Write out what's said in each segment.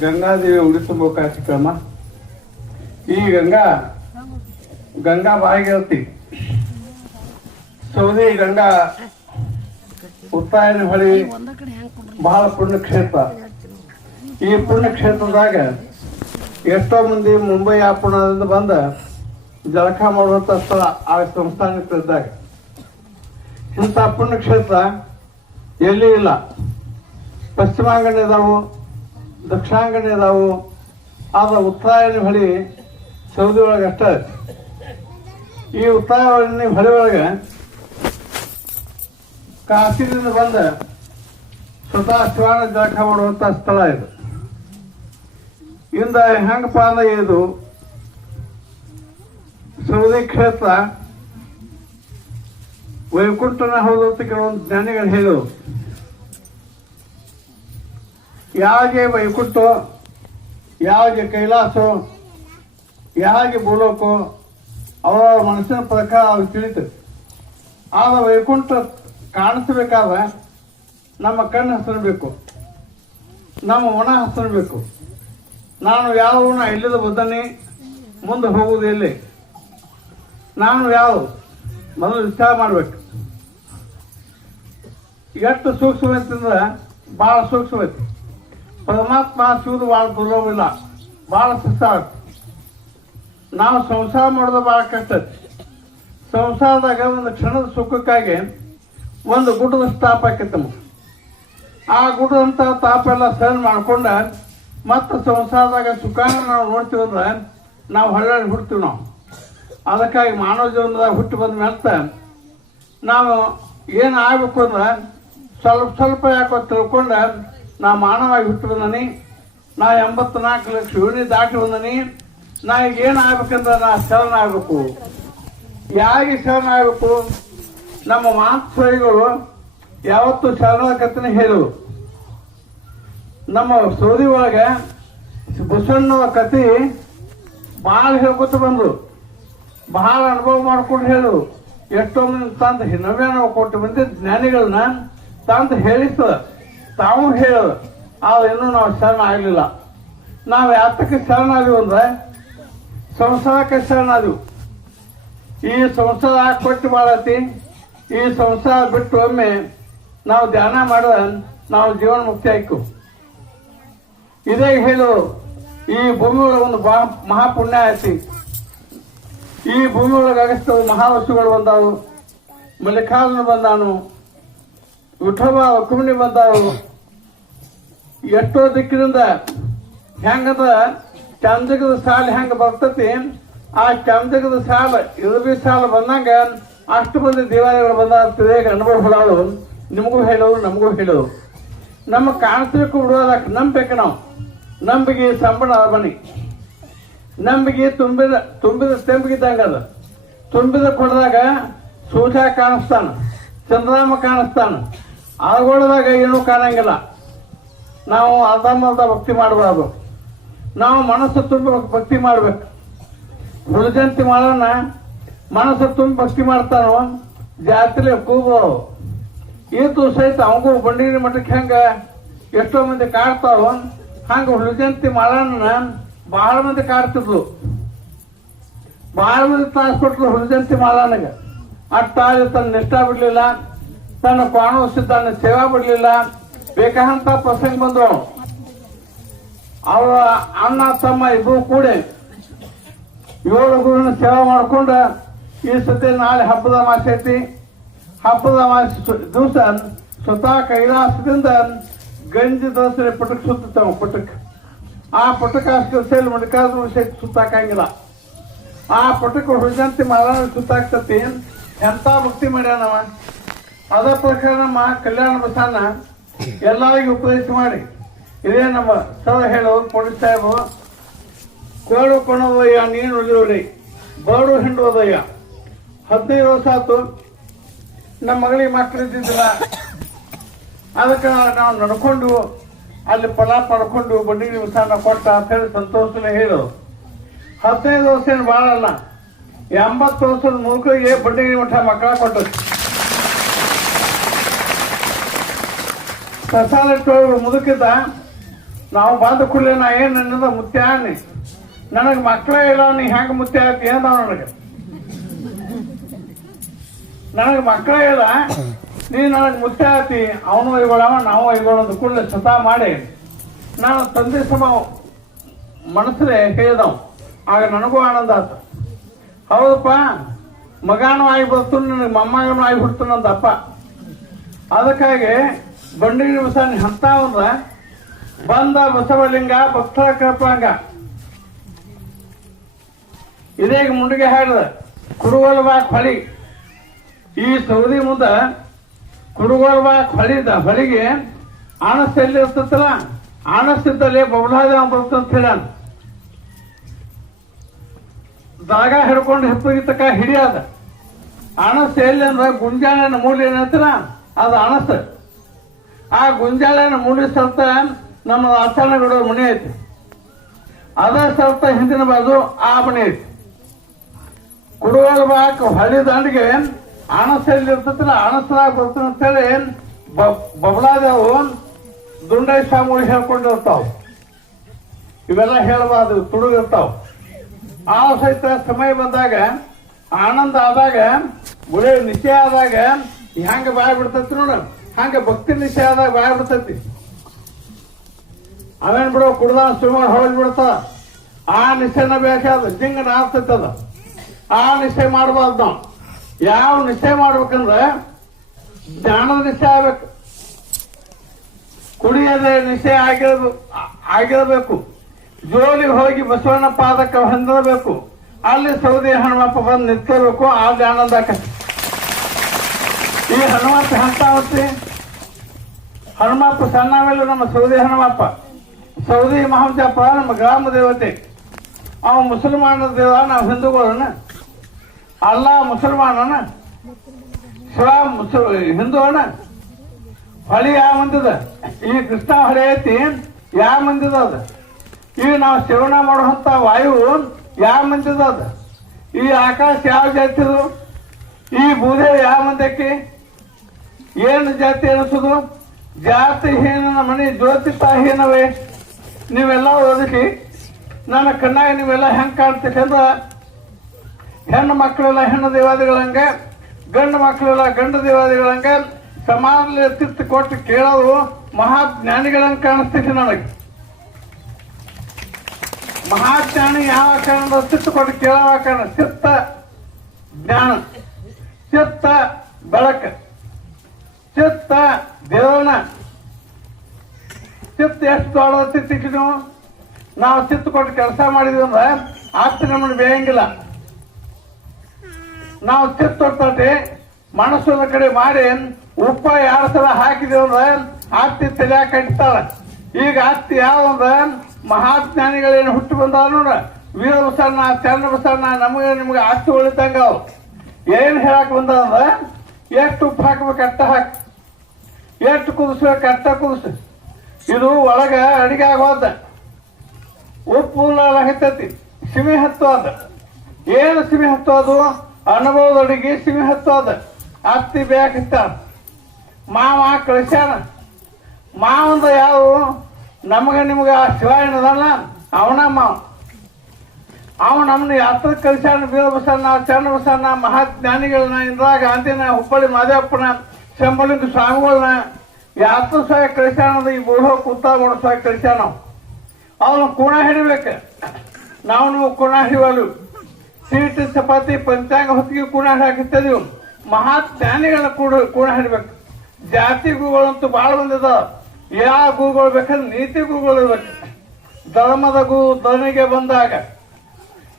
ಗಂಗಾದೇವಿ ಉಡಿ ತುಂಬೋ ಕಾರ್ಯಕ್ರಮ. ಈ ಗಂಗಾ ಬಾಯಿಗೆಲ್ತಿ ಸೌದಿ ಗಂಗಾ ಉತ್ತಾಯನ ಹೊಳಿ ಬಹಳ ಪುಣ್ಯಕ್ಷೇತ್ರ. ಈ ಪುಣ್ಯಕ್ಷೇತ್ರದಾಗ ಎಷ್ಟೋ ಮಂದಿ ಮುಂಬೈ ಪುಣದಿಂದ ಬಂದ ಜಳಕ ಮಾಡುವಂತ ಸ್ಥಳ ಆ ಸಂಸ್ಥಾನದಾಗ. ಇಂಥ ಪುಣ್ಯಕ್ಷೇತ್ರ ಎಲ್ಲಿ ಇಲ್ಲ. ಪಶ್ಚಿಮಾಂಗಣ ಇದಾವು, ದಕ್ಷಿಣಾಂಗಣ ಇದಾವು. ಆದ ಉತ್ತರಾಯಣಿ ಹೊಳಿ ಸೌದಿ ಒಳಗೆ ಅಷ್ಟ. ಈ ಉತ್ತರಾಯಣಿ ಹೊಳಿ ಒಳಗೆ ಕಾಶಿನಿಂದ ಬಂದ ಸ್ವತಃ ಶಿವಾನ ಜಳಕ ಮಾಡುವಂತ ಸ್ಥಳ ಇದು. ಇಂದ ಹೆಂಗಪ್ಪ ಅಂದ್ರೆ ಇದು ಸೌದಿ ಕ್ಷೇತ್ರ ವೈಕುಂಠನ ಹೌದು ಅಂತ ಕೆಲವೊಂದು ಜ್ಞಾನಿಗಳು ಹೇಳಿದರು. ಯಾವಾಗೆ ವೈಕುಂಠ, ಯಾವಾಗೆ ಕೈಲಾಸ, ಯಾವಾಗೆ ಭೂಲೋಕೋ ಅವರ ಮನಸ್ಸಿನ ಪ್ರಕಾರ ಅವ್ರು ತಿಳಿತು. ಆಗ ವೈಕುಂಠ ಕಾಣಿಸ್ಬೇಕಾದ್ರೆ ನಮ್ಮ ಕಣ್ಣು ಹಸರಬೇಕು, ನಮ್ಮ ಮನ ಹಸರಬೇಕು. ನಾನು ಯಾವ ಇಲ್ಲದ ಬದನೆ ಮುಂದೆ ಹೋಗುವುದು ಎಲ್ಲಿ, ನಾನು ಯಾವ ಮೊದಲು ವಿಚಾರ ಮಾಡ್ಬೇಕು. ಎಷ್ಟು ಸೂಕ್ಷ್ಮ ಅಂತಂದ್ರೆ ಭಾಳ ಸೂಕ್ಷ್ಮ ಐತಿ. ಪರಮಾತ್ಮ ಸಿಗುವುದು ಭಾಳ ದುರ್ಲಭವಿಲ್ಲ, ಭಾಳ ಕಷ್ಟ ಆಗುತ್ತೆ. ನಾವು ಸಂಸಾರ ಮಾಡೋದು ಭಾಳ ಕಷ್ಟ ಐತಿ. ಸಂಸಾರದಾಗ ಒಂದು ಕ್ಷಣದ ಸುಖಕ್ಕಾಗಿ ಒಂದು ಗುಡ್ಡದ ತಾಪ ಆಕೈತೆ ನಮಗೆ. ಆ ಗುಡ್ಡದಂಥ ತಾಪ ಎಲ್ಲ ಸಹನ ಮಾಡ್ಕೊಂಡ ಮತ್ತೆ ಸಂಸಾರದಾಗ ಸುಖಾನ ನಾವು ನೋಡ್ತೀವಿ ಅಂದ್ರೆ ನಾವು ಹೊರಗಡೆ ಹುಡ್ತೀವಿ. ನಾವು ಅದಕ್ಕಾಗಿ ಮಾನವ ಜೀವನದಾಗ ಹುಟ್ಟು ಬಂದ ಮೇಲೆ ನಾವು ಏನು ಆಗ್ಬೇಕು ಅಂದ್ರೆ ಸ್ವಲ್ಪ ಯಾಕೋ ತಿಳ್ಕೊಂಡ ನಾ ಮಾನವಾಗಿ ಹುಟ್ಟು ಬಂದನಿ, ನಾ 84 ಲಕ್ಷ ಯೋನಿ ದಾಟಿ ಬಂದನಿ. ನಾ ಈಗ ಏನು ಆಗ್ಬೇಕಂದ್ರೆ ನಾ ಶರಣ ಆಗ್ಬೇಕು. ಯಾರಿಗೆ ಶರಣ ಆಗ್ಬೇಕು? ನಮ್ಮ ಮಾತುಗಳು ಯಾವತ್ತು ಶರಣದ ಕಥನೆ ಹೇಳು. ನಮ್ಮ ಸೌದಿ ಒಳಗೆ ಬಸವಣ್ಣವ ಕತೆ ಭಾಳ ಹೇಳ್ಕೊತ ಬಂದ್ರು, ಬಹಳ ಅನುಭವ ಮಾಡ್ಕೊಂಡು ಹೇಳು. ಎಷ್ಟೋ ಮಂದಿ ತಂತ ನವ್ಯಾನ ಕೊಟ್ಟು ಬಂದ ಜ್ಞಾನಿಗಳನ್ನ ತಂತ ಹೇಳಿಸ್ತದ, ತಾವು ಹೇಳೋದು. ಆದ್ರೆ ಇನ್ನೂ ನಾವು ಶರಣ ಆಗಲಿಲ್ಲ. ನಾವು ಯಾತಕ್ಕೆ ಶರಣ ಆದೀವಿ ಅಂದ್ರೆ ಸಂಸಾರಕ್ಕೆ ಶರಣ ಆದೀವಿ. ಈ ಸಂಸಾರ ಕೊಟ್ಟು ಮಾಡತಿ. ಈ ಸಂಸಾರ ಬಿಟ್ಟು ಒಮ್ಮೆ ನಾವು ಧ್ಯಾನ ಮಾಡಿದ ನಾವು ಜೀವನ ಮುಕ್ತಿ ಆಯ್ತು. ಇದೇ ಹೇಳು, ಈ ಭೂಮಿ ಒಳಗೆ ಒಂದು ಮಹಾಪುಣ್ಯ ಐತಿ. ಈ ಭೂಮಿ ಒಳಗೆ ಅಗಸ್ತ್ಯ ಮಹಾವಸ್ತುಗಳು ಬಂದಾವು, ಮಲ್ಲಿಕಾರ್ಜುನ ಬಂದಾನು, ವಿಠೋಬ ಕುಮಿನಿ ಬಂದಾವು. ಎಷ್ಟೋ ದಿಕ್ಕಿನಿಂದ ಹೆಂಗದ ಚಂದಗದ ಸಾಲ ಹೆಂಗ ಬರ್ತತಿ, ಆ ಚಂದಗದ ಸಾಲ ಇರಬಿ ಸಾಲ ಬಂದಂಗ ಅಷ್ಟು ಮಂದಿ ದೇವಾಲಯಗಳು ಬಂದಾಗ್ತದೆ. ಅನುಭವ ಹೇಳೋದು, ನಿಮಗೂ ಹೇಳೋದು, ನಮಗೂ ಹೇಳೋದು. ನಮಗೆ ಕಾಣಿಸ್ಬೇಕು ಬಿಡೋದಕ್ಕೆ ನಂಬಬೇಕು. ನಾವು ನಂಬಿಕೆ ಸಂಬಳ ಬನ್ನಿ. ನಂಬಿಕೆ ತುಂಬಿದ ತೆಂಬಿಗಿದ್ದಂಗ ಅದ. ತುಂಬಿದ ಕೊಡದಾಗ ಸೂರ್ಯ ಕಾಣಿಸ್ತಾನ, ಚಂದ್ರಾಮ ಕಾಣಿಸ್ತಾನ. ಆಗೋಳದಾಗ ಏನೂ ಕಾಣಂಗಿಲ್ಲ. ನಾವು ಅರ್ಧಂಬರ್ಧ ಭಕ್ತಿ ಮಾಡಬಾರ್ದು. ನಾವು ಮನಸ್ಸು ತುಂಬ ಭಕ್ತಿ ಮಾಡ್ಬೇಕು. ಹುಡುಜಂತಿ ಮಾಡೋಣ ಮನಸ್ಸು ತುಂಬ ಭಕ್ತಿ ಮಾಡ್ತಾನೋ ಜಾತ್ರೆ ಕೂಗು ಈತು ಸಹಿತ ಅವಂಗೂ ಬಂಡಿಗಿರಿ ಮಠಕ್ಕೆ ಹೆಂಗ ಎಷ್ಟೋ ಮಂದಿ ಕಾಡ್ತಾವ ಹಂಗ ಹುಡುಜಂತಿ ಮಾಡೋಣ ಬಹಳ ಮಂದಿ ಕಾಡ್ತಿದ್ಲು. ಬಹಳ ಮಂದಿ ತಾಸು ಕೊಟ್ಲು ಹುಡುಜಂತಿ ಮಾಡೋಣಗ. ಅಟ್ಟಾಗಿ ತನ್ನ ನಿಷ್ಠ ಬಿಡ್ಲಿಲ್ಲ, ತನ್ನ ಕಾಣುವಷ್ಟು ತನ್ನ ಸೇವಾ ಬಿಡ್ಲಿಲ್ಲ. ಬೇಕಾದಂತ ಪ್ರಸಂಗ ಬಂದು ಅವರ ಅಣ್ಣ ತಮ್ಮ ಇಬ್ಬರು ಕೂಡಿ 7 ಗುರುವಿನ ಸೇವಾ ಮಾಡ್ಕೊಂಡ ಈ ಸತಿ ನಾಳೆ ಹಬ್ಬದ ಅಮಾಸೆ ಐತಿ. ಹಬ್ಬದ ಅಮಾಸೆ ದಿವಸ ಸ್ವತಃ ಕೈಲಾಸದಿಂದ ಗಂಜಿ ದಸರೆ ಪಟಕ್ ಸುತ್ತಾವ. ಪಟಕ್ ಆ ಪಟಕ ಅಷ್ಟು ಸೇಲ್ ಮಡಿಕಾದ್ರು ಸುತ್ತಾಕಂಗಿಲ್ಲ. ಆ ಪಟಕ ಹುಡುಗಂತಿ ಮಾರಾಣ ಸುತ್ತಾಕ್ತತಿ. ಎಂತ ಭಕ್ತಿ ಮಾಡ್ಯಾನವ. ಅದ ಪ್ರಕಾರ ನಮ್ಮ ಕಲ್ಯಾಣ ಬಸಣ್ಣ ಎಲ್ಲರಿಗೂ ಉಪದೇಶ ಮಾಡಿ ಇದೇ ನಮ್ಮ ಸರ್ ಹೇಳೋರು ಪೊಲೀಸ್ ಸಾಹೇಬು, ಕೋಡು ಕೊಣೋದಯ್ಯ ನೀನು ಉಳಿಯೋಡಿ ಬೋರ್ಡು ಹಿಂಡೋದಯ್ಯ. 15 ವರ್ಷ ಆಯ್ತು ನಮ್ಮ ಮಗಳಿಗೆ ಮಕ್ಕಳು ಇದ್ದಿದ್ದಿಲ್ಲ. ಅದಕ್ಕೆ ನಾವು ನಡ್ಕೊಂಡು ಅಲ್ಲಿ ಫಲ ಪಡ್ಕೊಂಡು ಬಂಡಿಗೆ ವಿಧಾನ ಕೊಟ್ಟ ಅಂತ ಹೇಳಿ ಸಂತೋಷನೇ ಹೇಳೋದು. 15 ವರ್ಷ ಏನು ಭಾಳ ಅಲ್ಲ, 80 ವರ್ಷದ ಮುಳುಕಿಗೆ ಬಂಡಿಗೆ ಮಠ ಮಕ್ಕಳ ಕೊಟ್ಟದ್ದು. ಪ್ರಸಾದ ಮುದುಕಿದ್ದ ನಾವು ಬಂದ ಕೂಡಲೇ ನಾ ಏನು ಅನ್ನೋದ ಮುತ್ಯ ಅನ್ನಿ ನನಗೆ ಮಕ್ಕಳೇ ಇಲ್ಲ, ನೀ ಹೆಂಗೆ ಮುತ್ಯ ಆಯ್ತು ಏನದಾವ ನನಗೆ ಮಕ್ಕಳೇ ಇಲ್ಲ, ನೀ ನನಗೆ ಮುತ್ಯ ಆತಿ, ಅವನು ಒಯ್ಗೊಳವ ನಾವು ಒಯ್ಗೊಳ್ಳೋದು ಕೂಡಲೇ ಸ್ವತಃ ಮಾಡಿ ನಾನು ತಂದೆ ಸಮ ಮನಸ್ಸೇ ಹೇಳಿದವು. ಆಗ ನನಗೂ ಆನಂದ ಆತ. ಹೌದಪ್ಪ, ಮಗಾನು ಆಗಿ ಬರ್ತು, ನನಗೆ ಮೊಮ್ಮಗನೂ ಆಗಿ ಬಿಡ್ತಾನಂತಪ್ಪ. ಅದಕ್ಕಾಗಿ ಬಂಡಿಗೆ ಬಸ ಅಂತ ಅಂದ್ರ ಬಂದ ಬಸವಲಿಂಗ ಭಕ್ತರ ಕೃಪಾಂಗ ಇದೀಗ ಮುಂಡಿಗೆ ಹಾಡಿದ ಕುರುಗೋಲ್ಬಾಕ್ ಹೊಳಿ. ಈ ಸೌದಿ ಮುಂದ ಕುರುಗೋಲ್ಬಾಕ್ ಹೊಳಿಗೆ ಆನಸ್ ಎಲ್ಲಿ ಇರ್ತಲ್ಲ, ಆನಸ್ ಇದ್ದಲ್ಲಿ ಬಬಲಾದೇವ ಬರ್ತಂತ ಹೇಳ ಜಾಗ ಹಿಡ್ಕೊಂಡು ಹೆಪ್ಪಗಿತ್ತಕ ಹಿಡಿಯದ. ಆನಸ್ ಎಲ್ಲಿ ಅಂದ್ರ ಗುಂಜಾಳನ ಮೂಲಿ ಏನಂತೀರ ಅದು ಆನಸ್. ಆ ಗುಂಜಾಳನ ಮೂಲಿ ಸಲ್ತ ನಮ್ಮ ಆಚರಣೆಗಳು ಮನೆ ಐತಿ, ಅದ ಸಲ್ತ ಹಿಂದಿನ ಬಾಜು ಆ ಮನೆ ಐತಿ. ಕುರುಗೋಲ್ಬಾಕ್ ಹೊಳಿ ದಂಡಿಗೆ ಆನಸ್ ಎಲ್ಲಿ ಇರ್ತಲ್ಲ, ಆನಸ್ದಾಗ ಬರ್ತಾನ ಅಂತೇಳಿ ಬಬಲಾದೇವು ದುಂಡೈ ಸ್ವಾಮಿಗಳು ಹೇಳ್ಕೊಂಡಿರ್ತಾವ. ಇವೆಲ್ಲ ಹೇಳಬಾರ್ದು, ತುಡುಗಿರ್ತಾವ. ಆ ಸಹಿತ ಸಮಯ ಬಂದಾಗ ಆನಂದ ಆದಾಗ ಗುಳೆ ನಿಶ್ಚಯ ಆದಾಗ ಹೆಂಗ ಬಾಯ್ ಬಿಡ್ತೈತಿ ನೋಡ, ಹಂಗ ಭಕ್ತಿ ನಿಶ್ಚಯ ಆದಾಗ ಬಾಯ್ ಬಿಡ್ತೈತಿ. ಅವೇನ್ ಬಿಡೋ ಕುಡ್ದ ಸುಮಾರು ಹೊಳ್ ಬಿಡ್ತದ. ಆ ನಿಶ್ಚಯನ ಬೇಕಾದ ಜಿಂಗ ನಾರ್ತೈತದ. ಆ ನಿಶ್ಚಯ ಮಾಡಬಾರ್ದು. ನಾವು ಯಾವ ನಿಶ್ಚಯ ಮಾಡ್ಬೇಕಂದ್ರ ಜ್ಞಾನದ ನಿಶ್ಚಯ ಆಗ್ಬೇಕು, ಕುಡಿಯದೆ ನಿಶ್ಚಯ ಆಗಿರಬೇಕು. ಜೋಲಿಗೆ ಹೋಗಿ ಬಸವಣ್ಣ ಪಾದಕ್ಕೆ ಹೊಂದಬೇಕು. ಅಲ್ಲಿ ಸೌದಿ ಹನುಮಪ್ಪ ಬಂದು ನಿಂತ್ಕೋಬೇಕು. ಅಲ್ಲಿ ಆನಂದ ಆಕತಿ. ಈ ಹನುಮಪ್ಪ ಹಂತಾವತ್ತಿ ಹನುಮಪ್ಪ ಸಣ್ಣ ಮೇಲೆ ನಮ್ಮ ಸೌದಿ ಹನುಮಪ್ಪ, ಸೌದಿ ಮಹಂಜಪ್ಪ ನಮ್ಮ ಗ್ರಾಮ ದೇವತೆ. ಅವ ಮುಸಲ್ಮಾನ ದೇವ, ನಾವು ಹಿಂದೂಗಳನ್ನ. ಅಲ್ಲ ಮುಸಲ್ಮಾನನ, ಶಿವ ಹಿಂದೂ ಅಣ್ಣ. ಹೊಳಿ ಯಾವ ಮಂದಿದ? ಈ ಕೃಷ್ಣ ಹೊಳೆ ಐತಿ, ಯಾವ ಮಂದಿದ ಅದ? ಈಗ ನಾವು ಸೇವನೆ ಮಾಡುವಂತ ವಾಯು ಯಾವ ಮಂದಿದ ಅದ? ಈ ಆಕಾಶ ಯಾವ ಜಾತಿದು? ಈ ಬೂದೆ ಯಾವ ಮಂದಕ್ಕೆ? ಏನು ಜಾತಿ ಅನಿಸೋದು? ಜಾತಿ ಹೀನ ಮನಿ ಜ್ಯೋತಿಷಹೀನವೇ. ನೀವೆಲ್ಲ ಓದಿಸಿ ನನ್ನ ಕಣ್ಣಾಗ ನೀವೆಲ್ಲ ಹೆಂಗ್ ಕಾಣ್ತಕ್ಕಂದ್ರ ಹೆಣ್ಣು ಮಕ್ಕಳೆಲ್ಲ ಹೆಣ್ಣು ದೇವಾದಿಗಳಂಗ, ಗಂಡು ಮಕ್ಕಳೆಲ್ಲ ಗಂಡು ದೇವಾದಿಗಳಂಗ ಸಮಾನ ತಿತ್ತು ಕೊಟ್ಟು ಕೇಳೋರು ಮಹಾಜ್ಞಾನಿಗಳಂಗ ಕಾಣಿಸ್ತೈತಿ ನನಗೆ. ಮಹಾಜ್ಞಾನಿ ಯಾವ ಕಾರಣ? ಚಿತ್ತ ಕೊಟ್ಟು ಕೇಳವ ಕಾರಣ. ಚಿತ್ತ ಜ್ಞಾನ, ಚಿತ್ತ ಬೆಳಕ, ಚಿತ್ತ ದೇವನ. ಚಿತ್ತ ಎಷ್ಟು ದೊಡ್ಡ ಚಿತ್ತಿಕ್ಕಿ ನಾವು ಚಿತ್ತ ಕೊಟ್ಟು ಕೆಲಸ ಮಾಡಿದ್ವಿ ಅಂದ್ರೆ ಆಸ್ತಿ ನಮ್ಮನ್ನು ಬೇಯಂಗಿಲ್ಲ. ನಾವು ಚಿತ್ತ ತೊಟ್ಟೆ ಮನಸ್ಸದ ಕಡೆ ಮಾಡಿ ಉಪ್ಪ 2 ಸಲ ಹಾಕಿದೇವ್ ಅಂದ್ರೆ ಆಸ್ತಿ ತಲೆಯಾಗ ಕಟ್ತಾಳ. ಈಗ ಆಸ್ತಿ ಯಾವ ಅಂದ್ರ ಮಹಾಜ್ಞಾನಿಗಳೇನು ಹುಟ್ಟು ಬಂದಾವ ನೋಡ, ವೀರ ಬಸಣ್ಣ, ಚನ್ನ ಬಸಣ್ಣ, ನಮಗೆ ನಿಮ್ಗೆ ಆಸ್ತಿ ಉಳಿತಂಗ. ಅವು ಏನ್ ಹೇಳಕ್ ಬಂದಂದ್ರ ಎಷ್ಟು ಉಪ್ಪು ಹಾಕ್ಬೇಕು ಅಟ್ಟ ಹಾಕಿ, ಎಷ್ಟು ಕುದಿಸ್ಬೇಕು ಅಟ್ಟ ಕುದಿಸ್. ಇದು ಒಳಗ ಅಡಿಗೆ ಆಗೋದ, ಉಪ್ಪು ಹತ್ತತಿ, ಸಿಮಿ ಹತ್ತೋದ. ಏನು ಸಿಮಿ ಹತ್ತೋದು? ಅನುಭವದ ಅಡಿಗೆ ಸಿಮಿ ಹತ್ತೋದ. ಅತ್ತಿ ಬೇಕಿತ್ತ ಮಾವ ಕಳಿಸ್ಯಾನ. ಮಾವಂದ ಯಾವ? ನಮಗ ನಿಮ್ಗ ಶಿವ ಏನದಲ್ಲ ಅವನ ಮಾವ. ಅವ ನಮ್ಮನ್ನ ಯಾತ್ರ ಕಳಿಸ್ಯಾನ. ವೀರ ಬಸಣ್ಣ, ಚನ್ನ ಬಸಣ್ಣ, ಮಹಾಜ್ಞಾನಿಗಳನ್ನ, ಇಂದಿರಾ ಗಾಂಧಿನ, ಹುಬ್ಬಳ್ಳಿ ಮಾದೇವಪ್ಪನ, ಶಂಭಲಿಂಗ ಸ್ವಾಮಿಗಳನ್ನ ಯಾತ್ರ ಸಹ ಕಳಿಸ್ಯಾನ. ಈ ಬೋಧೋ ಕೂತ ಮಾಡೋ ಸಹ ಕಳಿಸ್ಯಾನ. ಅವನು ಕೂಣ ಹಿಡಿಬೇಕು. ನಾವು ನೀವು ಕೂಣ ಹಿಡಿವಲು ಸೀಟ್ ಚಪಾತಿ ಪಂಚಾಂಗ ಹೊತ್ತಿಗೆ ಕೂಣ ಹಾಕಿರ್ತೀವಿ. ಮಹಾಜ್ಞಾನಿಗಳನ್ನ ಕೂಣ ಹಿಡ್ಬೇಕು. ಜಾತಿ ಗುರುಗಳಂತೂ ಭಾಳ ಬಂದಿದ. ಯಾವ ಗುರುಗಳು ಬೇಕಂದ್ರೆ ನೀತಿ ಗುರುಗಳು ಇರ್ಬೇಕು. ಧರ್ಮದ ಧನಿಗೆ ಬಂದಾಗ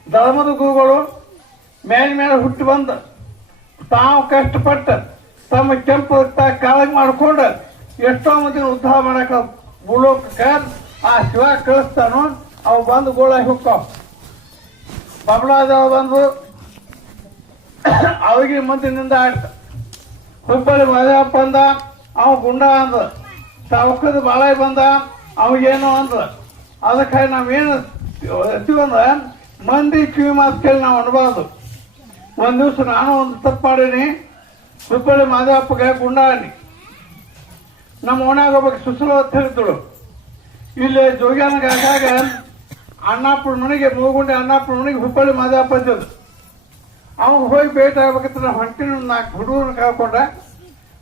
ಧರ್ಮದ ಗುರುಗಳು ಮೇಲೆ ಹುಟ್ಟಿ ಬಂದ ತಾವು ಕಷ್ಟಪಟ್ಟು ತಮ್ಮ ಕೆಂಪು ಕಾಳಗಿ ಮಾಡ್ಕೊಂಡು ಎಷ್ಟೋ ಮಂದಿ ಉದ್ಧಾರ ಮಾಡಕ ಭೂಲೋಕಕ್ಕೆ ಆ ಶಿವ ಕಳಿಸ್ತಾನು. ಅವು ಬಂದು ಗೋಳಾಗಿ ಹೋಗ್ತಾವ. ಬಬಲಾದೇವ ಬಂದು ಅವಿಗೆ ಮಂದಿನಿಂದ ಆಡ್ತ. ಹುಬ್ಬಳ್ಳಿ ಮಾದೇವಪ್ಪ ಅಂದ, ಅವ ಗುಂಡ ಅಂದ. ಸಾವಕದ ಬಾಳಾಯಿ ಬಂದ, ಅವಾಗೇನು ಅಂದ್ರ. ಅದಕ್ಕಾಗಿ ನಾವೇನು ಅಂದ್ರ ಮಂದಿ ಕಿವಿ ಮಾತು ಕೇಳಿ ನಾವು ಅನ್ಬಾರ್ದು. ಒಂದ್ ದಿವ್ಸ ನಾನು ಒಂದು ತಪ್ಪು ಮಾಡೀನಿ. ಹುಬ್ಬಳ್ಳಿ ಮಾದೇವಪ್ಪಗೆ ಗುಂಡ ಅನ್ನಿ ನಮ್ಮ ಓಣ್ಯಾಗ ಹೋಗ್ಬೇಕು ಸುಸಲು ಅಂತ ಹೇಳ್ತಳು. ಇಲ್ಲಿ ಜೋಗ್ಯಾನಗಾಗ ಅಣ್ಣಾಪುರ ಮನೆಗೆ ಮೂಗುಂಡೆ ಅಣ್ಣಾಪುರ ಮನೆಗೆ ಹುಬ್ಬಳ್ಳಿ ಮಾದಪ್ಪ ಅಂತದ್ದು ಅವಾಗ ಹೋಗಿ ಭೇಟಿ ಆಗ್ಬೇಕಂತ ನಾವು ಹೊಂಟಿನ 4 ಹುಡುಗರನ್ನ ಕಳ್ಕೊಂಡ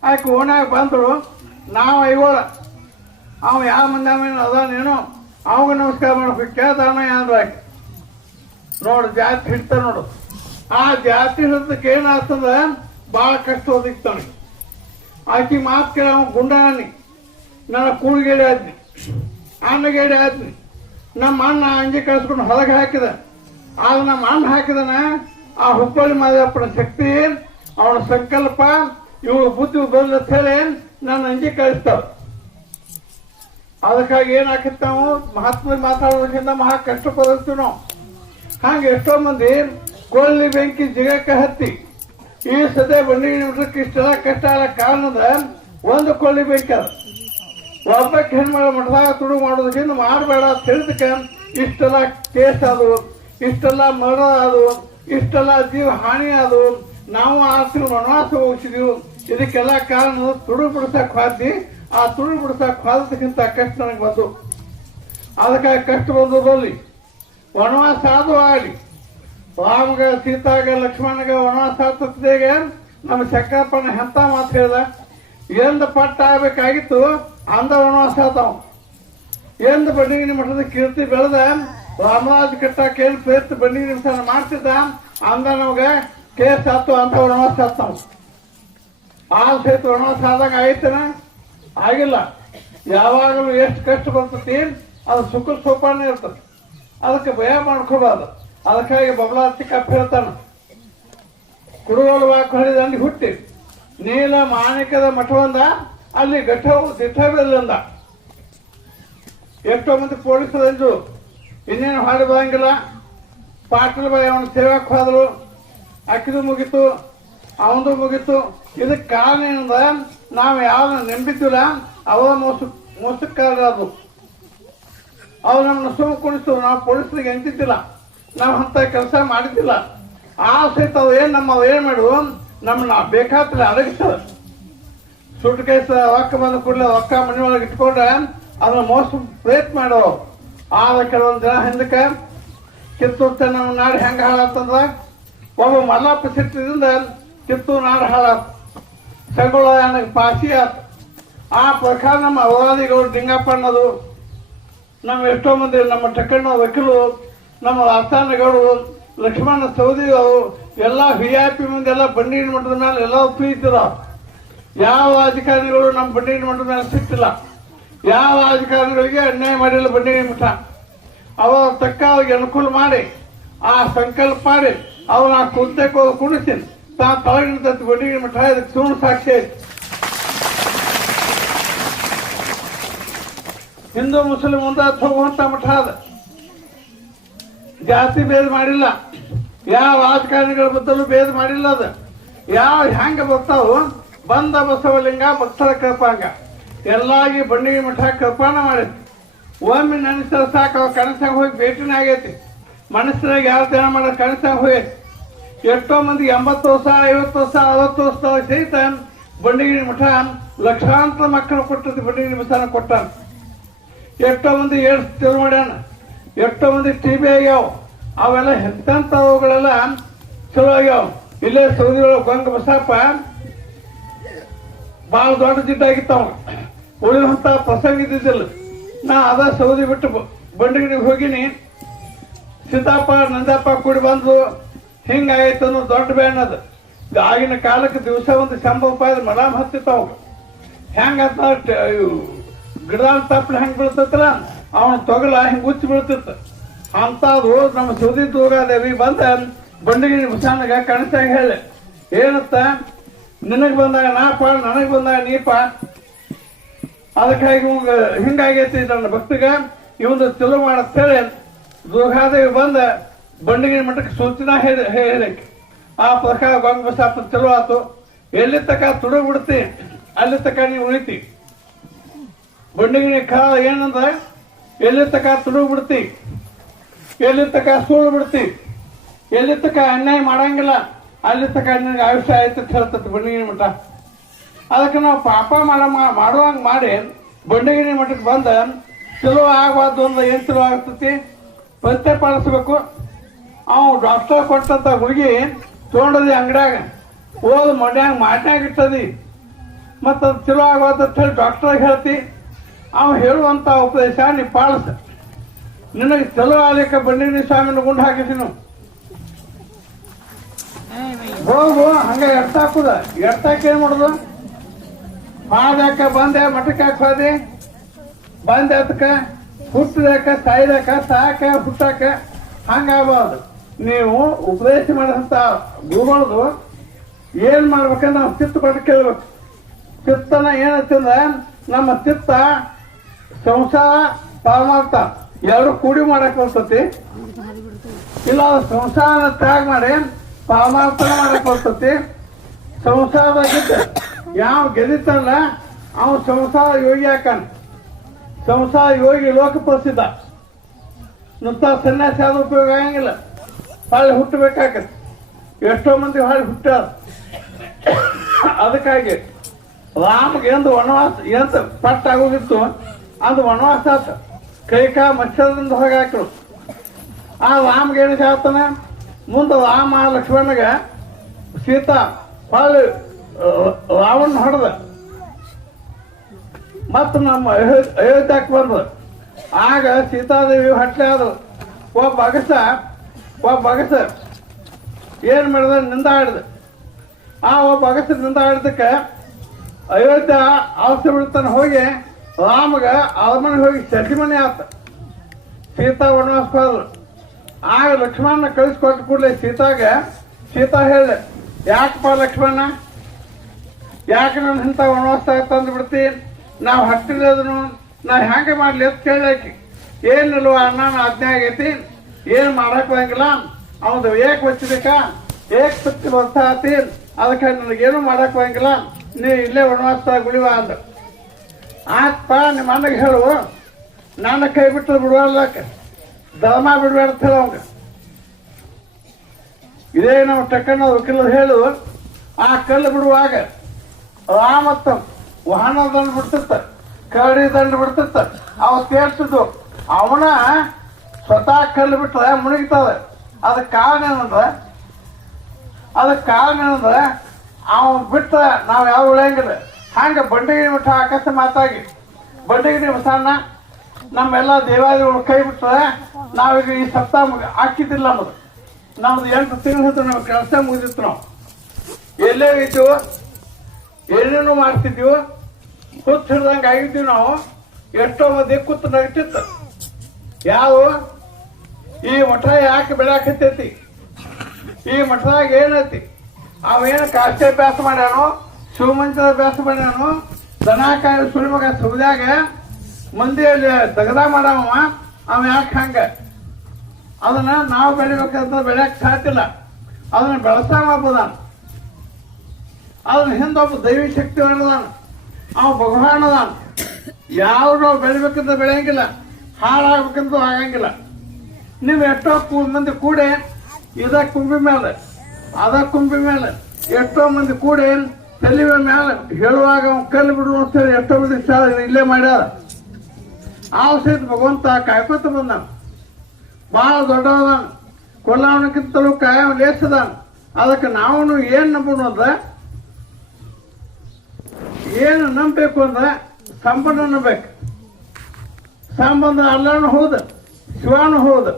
ಆಕೆ ಓಣ್ಯಾಗ ಬಂದರು. ನಾವು ಐಗೋಳ ಅವ ಯಾವ ಮಂದಿ ಅದಾನೇನೋ ಅವಾಗ ನಮಸ್ಕಾರ ಮಾಡ್ಬೇಕು ಕೇಳ್ತಾನ ಅಂದ್ರೆ ಆಕೆ ನೋಡು ಜಾತಿ ಹಿಡ್ತ ನೋಡು. ಆ ಜಾತಿ ಹಿಡ್ದಕ್ಕೆ ಏನಾಗ್ತದ ಭಾಳ ಕಷ್ಟ ಓದಿಕ್ತಾನೆ. ಆಕಿ ಮಾತು ಕೇಳ ಅವ ಗುಂಡಾನಿ ನನ್ನ ಕೂಳಿಗೇಡಿ ಆದ್ನಿ ಅನ್ನಗೇಡಿ ಆದ್ನಿ. ನಮ್ಮ ಅಣ್ಣ ಅಂಗಿ ಕಳಿಸ್ಕೊಂಡು ಹೊರಗೆ ಹಾಕಿದ. ಆಗ ನಮ್ಮ ಅಣ್ಣ ಹಾಕಿದನ ಆ ಹುಬ್ಬಳ್ಳಿ ಮಾದಪ್ಪನ ಶಕ್ತಿ ಅವನ ಸಂಕಲ್ಪ ಇವಳು ಬುದ್ಧಿ ಬಂದ ಹೇಳಿ ನನ್ನ ಅಂಗಿ ಕಳಿಸ್ತಾವ. ಅದಕ್ಕಾಗಿ ಏನಾಕಿತ್ತು ನಾವು ಮಹಾತ್ಮ ಮಾತಾಡೋದ್ರಿಂದ ಮಹಾ ಕಷ್ಟ ಪಡ್ತೀವಿ ನಾವು. ಹಾಗೆ ಎಷ್ಟೋ ಮಂದಿ ಕೊಳ್ಳಿ ಬೆಂಕಿ ಜಿಗಕ್ಕೆ ಹತ್ತಿ ಈ ಸದ್ಯ ಬಂಡಿಗೆ ಬಿಟ್ರಕ್ಕೆ ಇಷ್ಟೆಲ್ಲ ಕಷ್ಟ ಆಗಲ್ಲ ಕಾರಣದ ಒಂದು ಕೊಳ್ಳಿ ಬೆಂಕಿ ಅದ. ಒಬ್ಬಕ್ಕೆ ಹೆಣ್ಮಳ ಮಠದಾಗ ತುಡು ಮಾಡೋದಕ್ಕಿಂತ ಮಾಡಬೇಡ ತಿಳಿದಕ್ಕೆ ಇಷ್ಟೆಲ್ಲ ಕೇಸ್ ಅದು, ಇಷ್ಟೆಲ್ಲ ಮರಣ ಅದು, ಇಷ್ಟೆಲ್ಲ ಜೀವ ಹಾನಿ ಅದು. ನಾವು ಆಸ್ತಿ ವನವಾಸ ಹೋಗಿಸಿದೀವಿ. ಇದಕ್ಕೆಲ್ಲ ಕಾರಣ ತುಡು ಬಿಡಿಸಕ್ ಹಾದಿ. ಆ ತುಳು ಬಿಡಿಸಕ್ ಹಾದಕ್ಕಿಂತ ಕಷ್ಟ ನನಗೆ ಬಂದು ಅದಕ್ಕಾಗಿ ಕಷ್ಟ ಬಂದು ಬರಲಿ. ವನವಾಸ ಆದ್ರೂ ಆಗಲಿ. ರಾಮಗ ಸೀತಾಗ ಲಕ್ಷ್ಮಣಗ ವನವಾಸ ಆಗ್ತದೇಗ ನಮ್ಮ ಶಂಕರಪ್ಪನ ಎಂತ ಮಾತು ಹೇಳ್ದ, ಎಂದ ಪಟ್ಟ ಆಗ್ಬೇಕಾಗಿತ್ತು ಅಂದ ವನವಾಸ ಆತಾವ. ಎಂದ ಬಂಡಿಗಿನಿ ಮಠದ ಕೀರ್ತಿ ಬೆಳೆದ ರಾಮರಾಜ್ ಕಟ್ಟಾಕ ಏನು ಪ್ರಯತ್ನ ಬಂಡಿಗಿನಿ ಮಠ ಮಾಡ್ತಿದ್ದ ಅಂದ ನಮ್ಗ ಕೇಸ್ ಆತು ಅಂತ ವನವಾಸ ಆಗ್ತಾವ. ಆ ಸಹಿತ ವನವಾಸ ಆದಾಗ ಆಯ್ತನ ಆಗಿಲ್ಲ. ಯಾವಾಗಲೂ ಎಷ್ಟು ಕಷ್ಟ ಬರ್ತತಿ ಅದು ಸುಖ ಸೋಪಾನ ಇರ್ತದೆ. ಅದಕ್ಕೆ ಭಯ ಮಾಡ್ಕೋಬಾರ್ದು. ಅದಕ್ಕಾಗಿ ಬಬಲಾತಿಕಪ್ಪ ಹೇಳ್ತಾನ, ಕುರುಗೋಲು ವಾಕ್ ಹೊಳಿ ದಂಡಿ ಹುಟ್ಟಿ ನೀಲ ಮಾಣಿಕದ ಮಠವಂದ ಅಲ್ಲಿ ದಿಟ್ಟವಿಲ್ಲಂದ. ಎಷ್ಟೋ ಮಂದಿ ಪೊಲೀಸರು ಇನ್ನೇನು ಹಾಡಿ ಬರಂಗಿಲ್ಲ. ಪಾಟೀಲ್ ಬಾಯಿ ಅವನ ಸೇವಕ್ಕೆ ಹೋದ್ರು, ಅಕ್ಕಿದು ಮುಗೀತು, ಅವನದು ಮುಗೀತು. ಇದಕ್ಕೆ ಕಾರಣ ಏನಂದ ನಾವು ಯಾವ್ದು ನಂಬಿದ್ದಿಲ್ಲ ಅವ ಮೋಸಕ್ಕಾರ ಅದು. ಅವು ನಮ್ಮನ್ನ ಸುಮ್ಮ ಕುಣಿಸು. ನಾವು ಪೊಲೀಸರಿಗೆ ಎಂತಿದ್ದಿಲ್ಲ, ನಾವು ಅಂತ ಕೆಲಸ ಮಾಡಿದ್ದಿಲ್ಲ. ಆ ಸಹಿತ ಅವು ಏನ್ ಮಾಡುವ ನಮ್ಮನ್ನ ಬೇಕಾದ್ರೆ ಅಡಗಿಸ್ತದ. ಸುಟ್ಟು ಕೇಸ ಒಕ್ಕ ಬಂದ ಕೂಡಲೇ ಒಕ್ಕ ಮನೆ ಒಳಗೆ ಇಟ್ಕೊಂಡ್ರೆ ಅದನ್ನ ಮೋಸ ಪ್ರಯತ್ನ ಮಾಡೋ. ಆದ ಕೆಲವೊಂದು ಜನ ಹಿಂದಕ್ಕೆ ಕಿತ್ತೂರು ನಮ್ಮ ನಾಡು ಹೆಂಗ ಹಾಳಾತಂದ್ರ ಒಬ್ಬ ಮಲ್ಲಪ್ಪ ಸಿಟ್ಟಿದಿಂದ ಕಿತ್ತೂರು ನಾಡು ಹಾಳಾತ. ಸಂಗೊಳ್ಳ ಪಾಸಿ ಆತ. ಆ ಪ್ರಕಾರ ನಮ್ಮ ಅವವಾದಿಗಳು ಡಿಂಗಪ್ಪ ಅನ್ನೋದು, ನಮ್ಮ ಎಷ್ಟೋ ಮಂದಿ ನಮ್ಮ ಟಕ್ಕಣ್ಣ ವಕೀಲು, ನಮ್ಮ ರಾಜಸ್ಥಾನಗಳು, ಲಕ್ಷ್ಮಣ ಸೌದಿ ಅವರು ಎಲ್ಲ VIP ಮಂದಿ ಎಲ್ಲ ಬಂಡಿಗಿನ ಮಠದ ಮೇಲೆ ಎಲ್ಲ ಪ್ರೀತಿರ. ಯಾವ ಅಧಿಕಾರಿಗಳು ನಮ್ಮ ಬಂಡಿಗಿನ ಮಠದ ಮೇಲೆ ಸಿಕ್ತಿಲ್ಲ. ಯಾವ ಅಧಿಕಾರಿಗಳಿಗೆ ಅನ್ಯಾಯ ಮಾಡಿಲ್ಲ ಬಂಡಿಗಿನ ಮಠ. ಅವರ ತಕ್ಕ ಅವ್ರಿಗೆ ಅನುಕೂಲ ಮಾಡಿ ಆ ಸಂಕಲ್ಪ ಮಾಡಿ ಅವ್ರು ಆ ಕುಂತಕ್ಕೆ ಹೋಗಿ ಕುಣಿಸಿ ತಾ ತಳಗಿರ್ತೈತಿ ಬಂಡಿಗಿನ ಮಠ. ಇದಕ್ಕೆ ಸುಳ್ಳು ಸಾಕ್ಷಿ ಐತಿ. ಹಿಂದೂ ಮುಸ್ಲಿಂ ಒಂದ ಹೋಗುವಂತ ಮಠ ಅದ. ಜಾತಿ ಭೇದ ಮಾಡಿಲ್ಲ. ಯಾವ ರಾಜಕಾರಣಿಗಳ ಬದಲು ಭೇದ ಮಾಡಿಲ್ಲ. ಅದ ಯಾವ ಹೆಂಗ ಬರ್ತಾವ ಬಂದ ಬಸವಲಿಂಗ ಭಕ್ತರ ಕೃಪಾಂಗ ಎಲ್ಲಾಗಿ ಬಂಡಿಗೆ ಮಠ ಕೃಪಾನ ಮಾಡೈತಿ. ಒಮ್ಮೆ ನೆನೆಸಿದ್ರೆ ಸಾಕು ಅವ ಕನಸಾಗ ಹೋಗಿ ಭೇಟಿನ ಆಗೈತಿ. ಮನಸ್ಸಿನಾಗ ಯಾವ ಜನ ಮಾಡೋ ಕನಸಾಗ ಹೋಗೈತಿ. ಎಷ್ಟೋ ಮಂದಿ 80 ವರ್ಷ 50 ವರ್ಷ 60 ವರ್ಷದೊಳಗೆ ಸಹಿತ ಬಂಡಿಗಿರಿ ಮಠ ಲಕ್ಷಾಂತರ ಮಕ್ಕಳು ಕೊಟ್ಟತಿ. ಬಂಡಿಗಿರಿ ಮಠನ ಕೊಟ್ಟಾನ. ಎಷ್ಟೋ ಮಂದಿ ಏಡ್ಸ್ ತಿರು ಮಾಡ್ಯಾನ. ಎಷ್ಟೋ ಮಂದಿ TB ಆಗ್ಯಾವ. ಅವೆಲ್ಲ ಎಂತವುಗಳೆಲ್ಲ ಚಲೋ ಆಗ್ಯಾವ. ಇಲ್ಲೇ ಸೌದಿ ಒಳಗೆ ಗಂಗ ಬಸಪ್ಪ ಭಾಳ ದೊಡ್ಡ ಜಿಡ್ಡಾಗಿತ್ತವ. ಉಳಿದಂತ ಪ್ರಸಂಗ ಇದ್ದಿದ್ದಿಲ್ಲ. ನಾ ಅದ ಸೌದಿ ಬಿಟ್ಟು ಬಂಡಿಗಿರಿಗೆ ಹೋಗಿನಿ. ಸೀತಾಪ್ಪ ನಂದಪ್ಪ ಕೂಡಿ ಬಂದು ಹಿಂಗಾಗೈತೆ ಅನ್ನೋ ದೊಡ್ಡ ಬ್ಯಾನ್ ಅದು. ಆಗಿನ ಕಾಲಕ್ಕೆ ದಿವಸ ಒಂದು 100 ರೂಪಾಯಿ ಮಡಾಮ್ ಹತ್ತಿತ್ತಾವ. ಹೆಂಗಂತ ಗಿಡದ ತಪ್ಪಲು ಹೆಂಗ್ ಬೀಳ್ತೈತಲ್ಲ ಅವನ ತೊಗಲ ಹಿಂಗ್ ಉಚ್ಚಿ ಬೀಳ್ತಿತ್ತ. ಅಂತದು ನಮ್ಮ ಸೌದಿ ತೂಗಾದೇವಿ ಬಂದ ಬಂಡಿಗಿರಿ ಮುಸಾನಾಗ ಕನಸಾಗ ಹೇಳಿ ಏನತ್ತ, ನಿನಗ್ ಬಂದಾಗ ನಾಪ, ನನಗ್ ಬಂದಾಗ ನೀಪ. ಅದಕ್ಕಾಗಿ ಹಿಂಗಾಗೈತಿ ನನ್ನ ಭಕ್ತಿಗ ಇವಂದು ಚಲೋ ಮಾಡತ್ತೇಳಿ ದುರ್ಗಾದೇವಿ ಬಂದ ಬಂಡಿಗಿರಿ ಮಠಕ್ಕೆ ಸೂಚನಾ ಹೇಳಕ್ಕೆ. ಆ ಪ್ರಕಾರ ಗಂಗ ಬಸಪ್ಪ ಚಲೋ ಆತು. ಎಲ್ಲಿ ತಕ ತುಡುಗ್ ಬಿಡ್ತಿ ಅಲ್ಲಿ ತಕ ನೀವು ಉಳಿತಿ. ಬಂಡಿಗಿರಿ ಕಾಲ ಏನಂದ್ರ ಎಲ್ಲಿ ತಕ ತುಡುಗ್ ಬಿಡ್ತಿ, ಎಲ್ಲಿ ತಕ ಸುಳ್ಳು ಬಿಡ್ತಿ, ಎಲ್ಲಿ ತಕ ಅನ್ಯಾಯ ಮಾಡಂಗಿಲ್ಲ ಅಲ್ಲಿ ತಕ ನಿನಗೆ ಆಯುಷ್ಯ ಆಯ್ತು ಅಂತ ಹೇಳ್ತತಿ ಬಂಡಿಗಿರಿ ಮಠ. ಅದಕ್ಕೆ ನಾವು ಪಾಪ ಮಾಡುವಂಗ ಮಾಡಿ ಬಂಡಿಗಿರಿ ಮಠಕ್ಕೆ ಬಂದ ಚಲೋ ಆಗಬಾರ್ದು ಅಂದ್ರೆ ಏನು ಚಲೋ ಆಗ್ತತಿ ಪತ್ತೆ ಪಾಲಿಸ್ಬೇಕು. ಅವ್ ಡಾಕ್ಟರ್ ಕೊಟ್ಟಂತ ಹುಡುಗಿ ತೊಗೊಂಡದಿ ಅಂಗಡ್ಯಾಗ ಓದ್ ಮಡ್ಯಾಗ ಮಾಡ್ಯಾಗ ಇಟ್ಟದಿ ಮತ್ತು ಅದು ಚಲೋ ಆಗಬಾರ್ದು ಅಂತ ಹೇಳಿ ಡಾಕ್ಟರ್ಗೆ ಹೇಳ್ತಿ. ಅವ್ ಹೇಳುವಂತ ಉಪದೇಶ ನೀ ಪಾಲಿಸ. ನಿನಗೆ ಚಲೋ ಆಗ್ಲಿಕ್ಕೆ ಬಂಡಿ ಸ್ವಾಮಿನ ಗುಂಡು ಹಾಕಿಸಿನು ಹೋಗು. ಹಂಗ ಎಡ್ತಾಕುದ ಎಡ್ತಾಕ ಏನ್ ಮಾಡುದು? ಹಾದ್ಯಾಕ ಬಂದೆ ಮಠಕ್ಕೆ ಯಾಕೆ ಹೋದಿ? ಬಂದೆ ಅದಕ್ಕ ಹುಟ್ಟದಾಕ ಸಾಯ್ದಾಕ ಸಾಕ ಹುಟ್ಟಾಕ ಹಂಗಾಗಬಾರ್ದು. ನೀವು ಉಪದೇಶ ಮಾಡಿದಂತ ಗುರುಗಳದು ಏನ್ ಮಾಡ್ಬೇಕಂದ್ರೆ ನಾವು ಚಿತ್ತ ಕೊಟ್ಟು ಕೇಳ್ಬೇಕು. ಚಿತ್ತನ ಏನಂತಂದ್ರ ನಮ್ಮ ಚಿತ್ತ ಸಂಸಾರ ಪರಮಾರ್ಥ ಎರಡು ಕೂಡಿ ಮಾಡಕ್ ಬರ್ತತಿ. ಇಲ್ಲ ಸಂಸಾರ ತ್ಯಾಗ ಮಾಡಿ ಪರಮಾರ್ಥನ ಮಾಡಕ್ ಬರ್ತತಿ. ಸಂಸಾರದಾಗ ಯಾವ ಗೆದಿತಲ್ಲ ಅವನು ಸಂಸಾರ ಯೋಗಿ ಹಾಕನ್. ಸಂಸಾರ ಯೋಗಿ ಲೋಕ ಪ್ರಸಿದ್ಧ. ನುತ್ತ ಸನ್ಯಾಸಿ ಆದ ಉಪಯೋಗ ಆಗಂಗಿಲ್ಲ. ಹೊಳ್ಳಿ ಹುಟ್ಟಬೇಕಾಗತ್ತೆ. ಎಷ್ಟೋ ಮಂದಿ ಹೊಳ್ಳಿ ಹುಟ್ಟಾರ. ಅದಕ್ಕಾಗಿ ರಾಮ್ಗೆ ಎಂದು ವನವಾಸ ಎಂತ ಪಟ್ಟಾಗೋಗಿತ್ತು ಅದು ವನವಾಸ ಆತ. ಕೈಕಾ ಮತ್ಸ್ಯದಿಂದ ಹೊರಗೆ ಹಾಕಿರು. ಆ ರಾಮ್ಗೆ ಏನು ಹೇಳ್ತಾನೆ ಮುಂದೆ ರಾಮ ಲಕ್ಷ್ಮಣಗ ಸೀತಾ ಹೊಳ್ಳಿ ರಾವಣ ಹೊಡೆದ ಮತ್ತು ನಮ್ಮ ಅಯೋಧ್ಯಕ್ಕೆ ಬಂದ. ಆಗ ಸೀತಾದೇವಿ ಹಟ್ಲೆ ಆದ್ರು. ಒಬ್ಬ ಅಗಸ ಏನ್ ಮಾಡಿದ ನಿಂದ ಆಡಿದ. ಆ ಒಬ್ಬ ಅಗಸ ನಿಂದ ಆಡಿದಕ್ಕೆ ಅಯೋಧ್ಯ ಔಷಧಿ ಬಿಡ್ತಾನೆ ಹೋಗಿ ರಾಮಗ ಅರಮನೆಗೆ ಹೋಗಿ ಸೆಟಿಮನೆ ಆತ. ಸೀತಾ ವನವಾಸಕ್ಕೆ ಹೋದ್ರು. ಆಗ ಲಕ್ಷ್ಮಣನ ಕಳಿಸ್ಕೊಟ್ಟ ಕೂಡಲೇ ಸೀತಾ ಹೇಳ ಯಾಕಪ್ಪ ಲಕ್ಷ್ಮಣ ಯಾಕೆ ನಾನು ಇಂಥ ವನವಾಸ ತಂದು ಬಿಡ್ತಿ? ನಾವು ಹಟ್ಟಿರೋದನು ನಾ ಹೆಂಗೆ ಮಾಡ್ಲಿ ಅಂತ ಕೇಳಾಕಿ. ಏನಿಲ್ವ ಅಣ್ಣನ ಆಜ್ಞೆ ಆಗೈತಿ, ಏನು ಮಾಡಕ್ ಬರಂಗಿಲ್ಲ, ಅವನು ಏಕ್ ಬಚ್ಚಿಬೇಕಾ ಏಕ್ ಸತ್ತಿ ವರ್ಷ ಆತಿ, ಅದಕ್ಕೆ ನನಗೇನು ಮಾಡಕ್ ಬರಂಗಿಲ್ಲ, ನೀ ಇಲ್ಲೇ ವನವಾಸ ಗುಳಿವ ಅಂದ. ಆತ್ಪ ನಿಮ್ಮ ಅಣ್ಣಗೆ ಹೇಳು ನನ್ನ ಕೈ ಬಿಟ್ಟು ಬಿಡುವಲ್ಲಕ್ಕ ಧರ್ಮ ಬಿಡ್ಬೇಡ ಅಂತ ಹೇಳ ಅವಂಗ. ಇದೇ ನಾವು ಟಕ್ಕನ್ನ ವಕೀಲರು ಹೇಳು. ಆ ಕಲ್ಲು ಬಿಡುವಾಗ ರಾಮತ್ತ ವಾಹನ ದಂಡ ಬಿಡ್ತಿರ್ತ, ಕರಡಿ ದಂಡ ಬಿಡ್ತಿರ್ತ. ಅವ ತೇರ್ತಿದ್ದು ಅವನ ಸ್ವತಃ ಕಲ್ಲು ಬಿಟ್ರೆ ಮುಳುಗಿತದ. ಅದಕ್ಕೆ ಕಾರಣ ಏನಂದ್ರೆ ಅವನ್ ಬಿಟ್ಟ ನಾವ್ ಯಾವ ಉಳಿಯಂಗಿಲ್ಲ. ಹಂಗ ಬಂಡಗಿರಿ ಮಠ ಅಕಸ್ಮಾತಾಗಿ ಬಂಡಗಿರಿ ಮಠನ ನಮ್ಮೆಲ್ಲ ದೇವಾದಿಗಳು ಕೈ ಬಿಟ್ರೆ ನಾವೀಗ ಈ ಸಪ್ತಾಹ ಹಾಕಿದ್ದಿಲ್ಲ. ನಮ್ದು 8 ತಿಂಗಳು ನಾವು ಕೆಲಸ ಮುಗಿದಿತ್ತು. ನಾವು ಎಲ್ಲೇ ಇದ್ದೀವೋ ಏನೇನು ಮಾಡ್ತಿದ್ದೀವೋ ಕೂತ್ ಹಿಡ್ದಂಗೆ ಆಗಿದ್ದೀವಿ. ನಾವು ಎಷ್ಟೋ ಮಂದಿ ಕೂತು ನಗ್ತಿತ್ತು. ಯಾವ ಈ ಮಠ ಯಾಕೆ ಬೆಳಕತ್ತೈತಿ, ಈ ಮಠದಾಗ ಏನೈತಿ, ಅವೇನು ಕಾಶ್ಯಾಭ್ಯಾಸ ಮಾಡ್ಯಾನು, ಶಿವಮಂಚದ ಅಭ್ಯಾಸ ಮಾಡ್ಯಾನು, ದನಕಾಯಿ ಸುಳಿಮಗ ಸುಳಿದಾಗ ಮಂದಿಯಲ್ಲಿ ತೆಗದ ಮಾಡವ ಅವ ಯಾಕೆ ಹಂಗ? ಅದನ್ನ ನಾವು ಬೆಳಿಬೇಕಂತ ಬೆಳೆಯಕ್ ಸಾಧ್ಯಿಲ್ಲ. ಅದನ್ನ ಬೆಳೆಸಬದ. ಅದನ್ನ ಹಿಂದೊಬ್ಬ ದೈವಿ ಶಕ್ತಿ ಅದಾನ, ಅವ ಭಗವಾನ್ ಅದಾನ. ಯಾವ್ದು ಬೆಳಿಬೇಕಂತ ಬೆಳೆಯಂಗಿಲ್ಲ, ಹಾಳಾಗ್ಬೇಕಂತ ಆಗಂಗಿಲ್ಲ. ನೀವು ಎಷ್ಟೋ ಮಂದಿ ಕೂಡಿ ಇದ ಕುಂಬಿ ಮೇಲೆ ಅದ ಕುಂಬಿ ಮೇಲೆ ಎಷ್ಟೋ ಮಂದಿ ಕೂಡಿ ತಲೆಯ ಮೇಲೆ ಹೇಳುವಾಗ ಕಲ್ಲು ಬಿಡು ಅಂತ ಹೇಳಿ ಎಷ್ಟೋ ಮಂದಿ ಇಲ್ಲೇ ಮಾಡ್ಯಾರ. ಆ ಸಹಿತ ಭಗವಂತ ಕಾಯ್ಕೋತ ಬಂದ. ಬಹಳ ದೊಡ್ಡವದಾನ, ಕೊಲ್ಲಾವಣಕ್ಕಿಂತಲೂ ಕಾಯಂ ಲೇಸದಾನ. ಅದಕ್ಕೆ ನಾವು ಏನ್ ನಂಬೋಣ ಅಂದ್ರ, ಏನು ನಂಬಬೇಕು ಅಂದ್ರ ಸಂಬಂಧ ನಂಬಬೇಕು. ಸಂಬಂಧ ಅಲ್ಲನು ಹೌದು, ಶಿವಾನು ಹೌದು,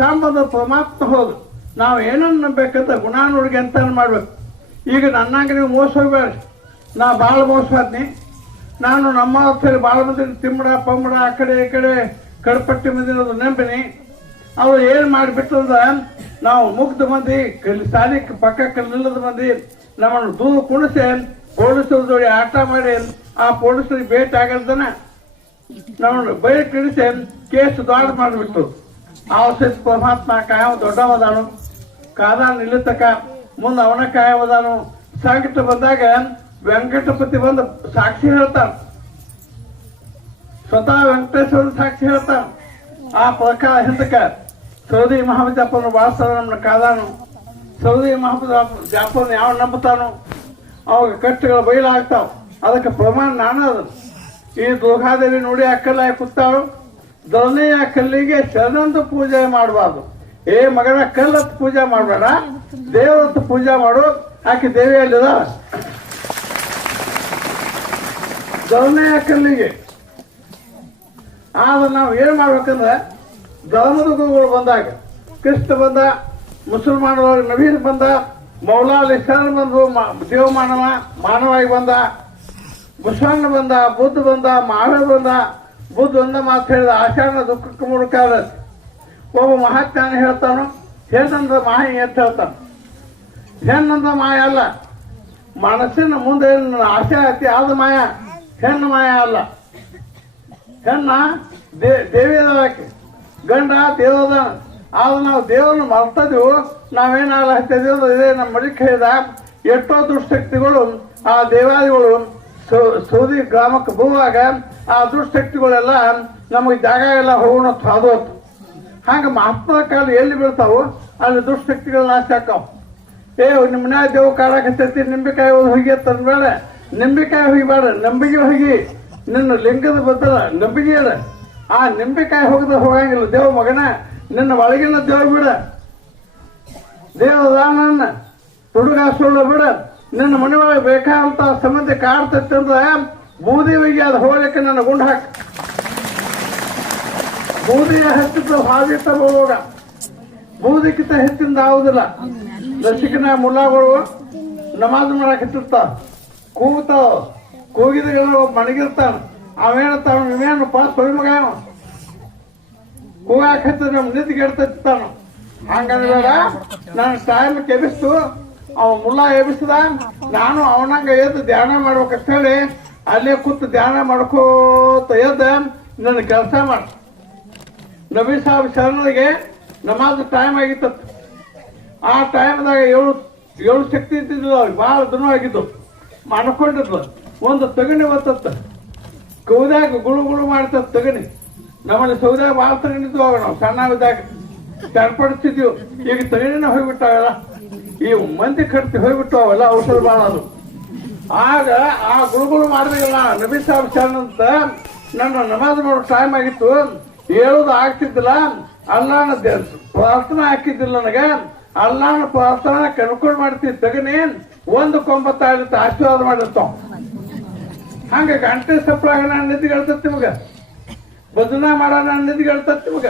ಸಂಬಂಧ ಪರಮಾತ್ಮ ಹೌದು. ನಾವು ಏನನ್ನು ನಂಬೇಕಂತ ಗುಣಾನುಡಿಗೆ ಅಂತ ಮಾಡ್ಬೇಕು. ಈಗ ನನ್ನಂಗೆ ನೀವು ಮೋಸ ಹೋಗ್ಬೇಡ. ನಾ ಭಾಳ ಮೋಸವಾದ್ನಿ. ನಾನು ನಮ್ಮ ಹೊತ್ತಲ್ಲಿ ಭಾಳ ಮಂದಿ ತಿಮ್ಮಡ ಪಮ್ಮಡ ಆ ಕಡೆ ಈ ಕಡೆ ಕಡಪಟ್ಟಿ ಮಂದಿ ನಂಬಿನಿ. ಅವ್ರು ಏನು ಮಾಡಿಬಿಟ್ಟಂದ್ರ ನಾವು ಮುಗ್ಧ ಮಂದಿ ಸಾಲಿ ಪಕ್ಕಕ್ಕೆ ನಿಲ್ಲದ ಮಂದಿ ನಮ್ಮನ್ನು ದೂರ ಕುಣಿಸಿ ಪೊಲೀಸರ ಜೋಡಿ ಆಟ ಮಾಡಿ ಆ ಪೊಲೀಸರಿಗೆ ಭೇಟಿ ಆಗಲ್ದನ ನಮ್ಮನ್ನು ಬೈಕ್ ಇಳಿಸಿ ಕೇಸ್ ದಾಡ್ ಮಾಡಿಬಿಟ್ಟು. ಆ ಸಹಿತ ಪರಮಾತ್ಮ ಕಾಯವ ದೊಡ್ಡವದಾನು, ಕಾದಾನ ನಿಲ್ಲತಕ್ಕ ಮುಂದೆ ಅವನ ಕಾಯವದಾನು. ಸಂಕಟ ಬಂದಾಗ ವೆಂಕಟಪತಿ ಬಂದು ಸಾಕ್ಷಿ ಹೇಳ್ತಾನ, ಸ್ವತಃ ವೆಂಕಟೇಶ್ವರ ಸಾಕ್ಷಿ ಹೇಳ್ತಾನ. ಆ ಪ್ರಕಾರ ಹಿಂದಕ್ಕ ಸೌದಿ ಮಹಮ್ಮದ್ ಜಾಫರ್ನ ಬಾಳ್ತಾನ ನಮ್ಮನ್ನ ಕಾದಾನು. ಸೌದಿ ಮಹಮ್ಮದ್ ಜಾಫರ್ನ ಯಾವ ನಂಬುತ್ತಾನೋ ಅವಾಗ ಕಷ್ಟಗಳು ಬಯಲಾಗ್ತಾವ. ಅದಕ್ಕೆ ಪ್ರಮಾಣ ನಾನು ಅದು. ಈ ದುರ್ಗಾದೇವಿ ನೋಡಿ ಅಕ್ಕಲ್ಲ ಕೂತಾಳು, ದೊನೆಯ ಕಲ್ಲಿಗೆ ಶರಣಂದು ಪೂಜೆ ಮಾಡಬಾರ್ದು. ಏ ಮಗನ ಕಲ್ಲತ್ತು ಪೂಜೆ ಮಾಡಬೇಡ, ದೇವರತ್ತು ಪೂಜೆ ಮಾಡು. ಆಕೆ ದೇವಿಯಲ್ಲಿದ ದೊನೆಯ ಕಲ್ಲಿಗೆ. ಆದ್ರೆ ನಾವು ಏನ್ ಮಾಡ್ಬೇಕಂದ್ರೆ ಧರ್ಮದ ಗುರುಗಳು ಬಂದಾಗ, ಕ್ರಿಸ್ತ ಬಂದ, ಮುಸಲ್ಮಾನರು ನಬೀರ್ ಬಂದ, ಮೌಲಾಲಿ ಶರಣ ಬಂದು ದೇವ ಮಾನವಾಗಿ ಬಂದ, ಬಸವಣ್ಣ ಬಂದ, ಬುದ್ಧ ಬಂದ, ಮಹಾವೀರ ಬಂದ. ಬುದ್ಧ ಒಂದ ಮಾತು ಹೇಳಿದ, ಆಷಾಢ ದುಃಖಕ್ಕೆ ಮುಡುಕಾದ. ಒಬ್ಬ ಮಹಾಜ್ಞಾನಿ ಹೇಳ್ತಾನು, ಹೆಣ್ಣಂದ ಮಾಯ ಅಂತ ಹೇಳ್ತಾನ. ಹೆಣ್ಣಂದ ಮಾಯ ಅಲ್ಲ, ಮನಸ್ಸಿನ ಮುಂದೆ ಆಸೆ ಐತಿ ಆದ ಮಾಯ, ಹೆಣ್ಣು ಮಾಯ ಅಲ್ಲ. ಹೆಣ್ಣ ದೇವಿಯದಾಕೆ, ಗಂಡ ದೇವದ. ಆದ್ರೆ ನಾವು ದೇವರನ್ನು ಮರ್ತದೀವು. ನಾವೇನಾಗಲ್ಲ ಹತ್ತಿದೀವಿ ಅಂದ್ರೆ ಇದೇ ನಮ್ಮ ಮಡಿಕೆ ಹೇಳಿದ ಎಷ್ಟೋ ದುಷ್ಟಶಕ್ತಿಗಳು ಆ ದೇವಾದಿಗಳು ಸೌದಿ ಗ್ರಾಮಕ್ಕೆ ಬರುವಾಗ ಆ ದುಷ್ಟಶಕ್ತಿಗಳೆಲ್ಲ ನಮಗೆ ಜಾಗ ಎಲ್ಲ ಹೋಗೋಣ ಸಾಧೋತು. ಹಂಗೆ ಮಹಾತ್ಮರ ಕಾಲ ಎಲ್ಲಿ ಬೀಳ್ತಾವು ಅಲ್ಲಿ ದುಷ್ಟಶಕ್ತಿಗಳು ನಾಶ ಆಕಾವು. ನಿಮ್ಮ ಮನ್ಯಾಗ ದೇವ್ ಕಾಡಕತ್ತೈತಿ, ನಿಂಬೆಕಾಯಿ ಹೋಗಿ ತಂದ್ಬೇಡ, ನಿಂಬೆಕಾಯಿ ಹೋಗಿಬೇಡ, ನಂಬಿಗೆ ಹೋಗಿ. ನಿನ್ನ ಲಿಂಗದ ಬದಲ ನಂಬಿಕೆ ಅದ. ಆ ನಿಂಬೆಕಾಯಿ ಹೋಗಂಗಿಲ್ಲ. ದೇವ ಮಗನ ನಿನ್ನ ಒಳಗಿನ ದೇವ ಬಿಡ, ದೇವದಾನನ್ನ ತುಡುಗ ಸುಳ್ಳು ಬಿಡ. ನಿನ್ನ ಮನೆ ಒಳಗೆ ಬೇಕಾದಂತ ಸಂಬಂಧಿ ಕಾಡ್ತೈತಿ ಅಂದ್ರೆ ಬೂದಿ ಹೋಗಿ ಅದು ಹೋಗ್ಲಿಕ್ಕೆ ನನ್ನ ಗುಂಡು ಹಾಕ. ಬೂದಿಯ ಹತ್ತಿದ ಹಾದಿತ್ತ ಹೋಗ, ಬೂದಿಕ್ಕಿಂತ ಹೆಚ್ಚಿಂದ ಆಗುದಿಲ್ಲ. ದರ್ಶಕನ ಮುಲ್ಲಾಗಳು ನಮಾಜ್ ಮಾಡಕ್ ಹತ್ತಿರ್ತಾವ, ಕೂಗ್ತಾವ. ಕೂಗಿದ ಮಣಗಿರ್ತಾನ. ಅವೇನತ್ತಾವ, ಇವೇನು ಪಾಸ್ ಹೊಯ್ ಮಗ ಕೂಗಾಕ ಹತ್ತಿರ ನಮ್ ನಿಧಿಗೆ ಎಡ್ತಾನ. ಹಂಗಂದ್ಬೇಡ, ನನ್ನ ಟೈಮ್ ಎಬಿಸ್ತು, ಅವ ಮುಲ್ಲಾ ಎಬಿಸಿದ, ನಾನು ಅವನಂಗ ಎದ್ದು ಧ್ಯಾನ ಮಾಡ್ಬೇಕಂತ ಹೇಳಿ ಅಲ್ಲೇ ಕೂತು ಧ್ಯಾನ ಮಾಡ್ಕೋತ ಎದ್ದ ನನ್ನ ಕೆಲಸ ಮಾಡ. ನಬಿ ಸಾಹೇಬ್ ಶರಣರಿಗೆ ನಮಾಜ್ ಟೈಮ್ ಆಗಿತ್ತು. ಆ ಟೈಮ್ದಾಗ ಏಳು ಶಕ್ತಿ ಇದ್ದಿದ್ದು ಅವ್ರಿಗೆ ಭಾಳ ದಿನ ಆಗಿದ್ದು. ಮಾಡ್ಕೊಂಡಿದ್ಲು. ಒಂದು ತಗಣಿ ಬರ್ತತ್ತ, ಕೌದ್ಯಾಗ ಗುಳು ಗುಳು ಮಾಡ್ತದ ತಗಣಿ. ನಮ್ಮಲ್ಲಿ ಸೌದ್ಯಾಗ ಭಾಳ ತಗಣಿದ್ವು ಅವಾಗ, ನಾವು ಸಣ್ಣವಿದ್ದಾಗ ಚರ್ಪಡಿಸ್ತಿದ್ವಿ. ಈಗ ತಗಣಿನ ಹೋಗ್ಬಿಟ್ಟಾವೆಲ್ಲ, ಈ ಮಂದಿ ಕಟ್ತಿ ಹೋಗ್ಬಿಟ್ಟು ಅವೆಲ್ಲ ಔಷಧ ಭಾಳ ಅದು. ಆಗ ಆ ಗುಳುಗುಳು ಮಾಡಿದಾಗಲ್ಲ ನಬಿ ಸಾಹೇಬ್ ಶರಣ ಅಂತ ನನ್ನ ನಮಾಜ್ ಮಾಡೋ ಟೈಮ್ ಆಗಿತ್ತು. ಹೇಳೋದು ಆಗ್ತಿದ್ದಿಲ್ಲ, ಅಲ್ಲಾನ ಪ್ರಾರ್ಥನೆ ಹಾಕಿದ್ದಿಲ್ಲ ನನಗೆ. ಅಲ್ಲಾನ ಪ್ರಾರ್ಥನೆ ಕನ್ಕೊಂಡು ಮಾಡ್ತಿದ್ದ ತಗನಿ ಒಂದು ಕೊಂಬತ್ತಾಗಿತ್ತು, ಆಶೀರ್ವಾದ ಮಾಡಿರ್ತಾವ. ಹಂಗ ಗಂಟೆ ಸಪ್ಲಾಗ ನಾನು ನಿಧಿಗೆಳ್ತತ್ ನಿಮಗ, ಭಜನಾ ಮಾಡೋಣ ನಿಧಿಗೆಳ್ತತ್ ನಿಮಗ,